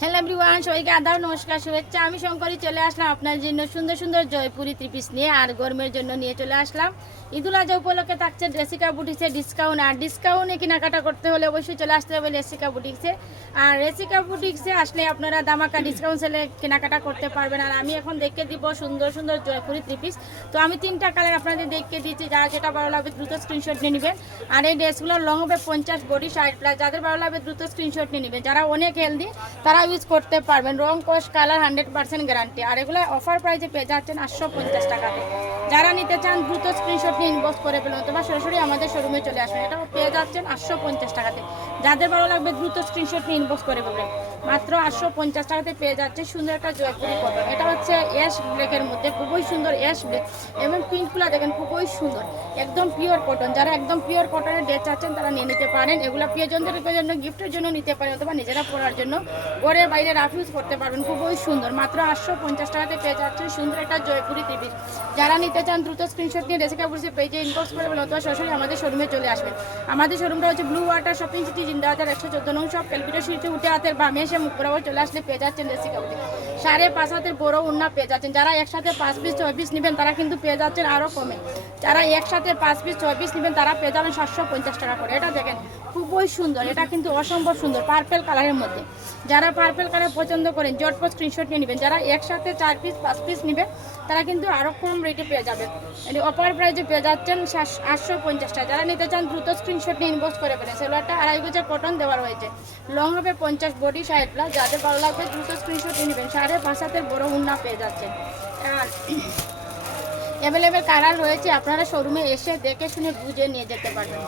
Hello everyone, সবাইকে আদাব, নমস্কার, শুভেচ্ছা। আমি শঙ্করী চলে আসলাম আপনার জন্য সুন্দর সুন্দর জয়পুরি থ্রি পিস নিয়ে, আর গরমের জন্য নিয়ে চলে আসলাম। ঈদুল আজহা উপলক্ষে থাকছে রেসিকা বুটিক্সে ডিসকাউন্ট, আর ডিসকাউন্টে কেনাকাটা করতে হলে অবশ্যই চলে আসতে হবে রেসিকা বুটিক্সে। আর রেসিকা বুটিক্সে আসলে আপনারা দামাকা ডিসকাউন্ট সেলে কেনাকাটা করতে পারবেন। আর আমি এখন দেখে দিব সুন্দর সুন্দর জয়পুরি থ্রি পিস। তো আমি 3টা কালার আপনাদের দেখে দিচ্ছি, যারা যেটা ভালো লাগবে দ্রুত স্ক্রিনশট নিয়ে নেবেন। আর এই ড্রেসগুলো লং হবে 50, বডি 60+। যাদের ভালো লাগবে দ্রুত স্ক্রিনশট নিয়ে নেবেন। যারা অনেক হেলদি তারা ইউজ করতে পারবেন। রং, কস, কালার 100% গ্যারান্টি। আর এগুলো অফার প্রাইসে পেয়ে যাচ্ছেন 850 টাকাতে। যারা নিতে চান দ্রুত স্ক্রিনশট নিয়ে ইনবক্স করে ফেলুন, অথবা সরাসরি আমাদের শোরুমে চলে আসবেন। এটাও পেয়ে যাচ্ছেন 850 টাকাতে। যাদের ভালো লাগবে দ্রুত স্ক্রিনশট নিয়ে ইনবক্স করে ফেলবেন। মাত্র 850 টাকাতে পেয়ে যাচ্ছে সুন্দর একটা জয়পুরি কটন। এটা হচ্ছে অ্যাশ ব্ল্যাকের মধ্যে, খুবই সুন্দর অ্যাশ ব্ল্যাক, এবং পিঙ্কগুলো দেখেন খুবই সুন্দর, একদম পিওর কটন। যারা একদম পিওর কটনের ড্রেস চাচ্ছেন তারা নিয়ে নিতে পারেন। এগুলো প্রিয়জনদের জন্য, গিফটের জন্য নিতে পারেন, অথবা নিজেরা পরার জন্য ঘরে বাইরে রাফ ইউজ করতে পারবেন। খুবই সুন্দর, মাত্র 850 টাকাতে পেয়ে যাচ্ছেন সুন্দর একটা জয়পুরি থ্রি পিস। যারা নিতে চান দ্রুত স্ক্রিনশট নিয়ে রেসিকা বুটিক্স পেজে ইনবক্স করে বলুন, অথবা সরাসরি আমাদের শোরুমে চলে আসবেন। আমাদের শোরুমটা হচ্ছে blue water shopping city, Zindabazar 114 নং শপ, ক্যালপিটা সিটি উঠে হাতের বামে এসে মুখ বরাবর চলে আসলে পেয়ে যাচ্ছেন রেসিকা বুটিক্স। 5.5 হাতের বড় উন্না পেয়ে যাচ্ছেন। যারা একসাথে 5 পিস 6 পিস নেবেন তারা কিন্তু পেয়ে যাচ্ছেন আরও কমে। যারা একসাথে 5 পিস 6 পিস নেবেন তারা পেয়ে যাবেন 750 টাকা করে। এটা দেখেন খুবই সুন্দর, এটা কিন্তু অসম্ভব সুন্দর, পার্পেল কালারের মধ্যে। যারা পার্পেল কালার পছন্দ করেন জটপট স্ক্রিনশট নিয়ে নেবেন। যারা একসাথে 4 পিস 5 পিস নেবেন তারা কিন্তু আরও কম রেটে পেয়ে যাবেন। অফার প্রাইসে পেয়ে যাচ্ছেন 850 টাকা। যারা নিতে চান দ্রুত স্ক্রিনশট নিয়ে ইনবক্স করে ফেলেন। সেলোয়ারটা 2.5 গজের কটন দেওয়া রয়েছে, লং হবে 50, বডি 60+। যাদের ভালো লাগবে দ্রুত স্ক্রিনশট নিয়ে নেবেন। 5.5 হাতের বড় উন্না পেয়ে যাচ্ছেন। আর অ্যাভেলেবেল কালার রয়েছে, আপনারা শোরুমে এসে দেখে শুনে বুঝে নিয়ে যেতে পারবেন।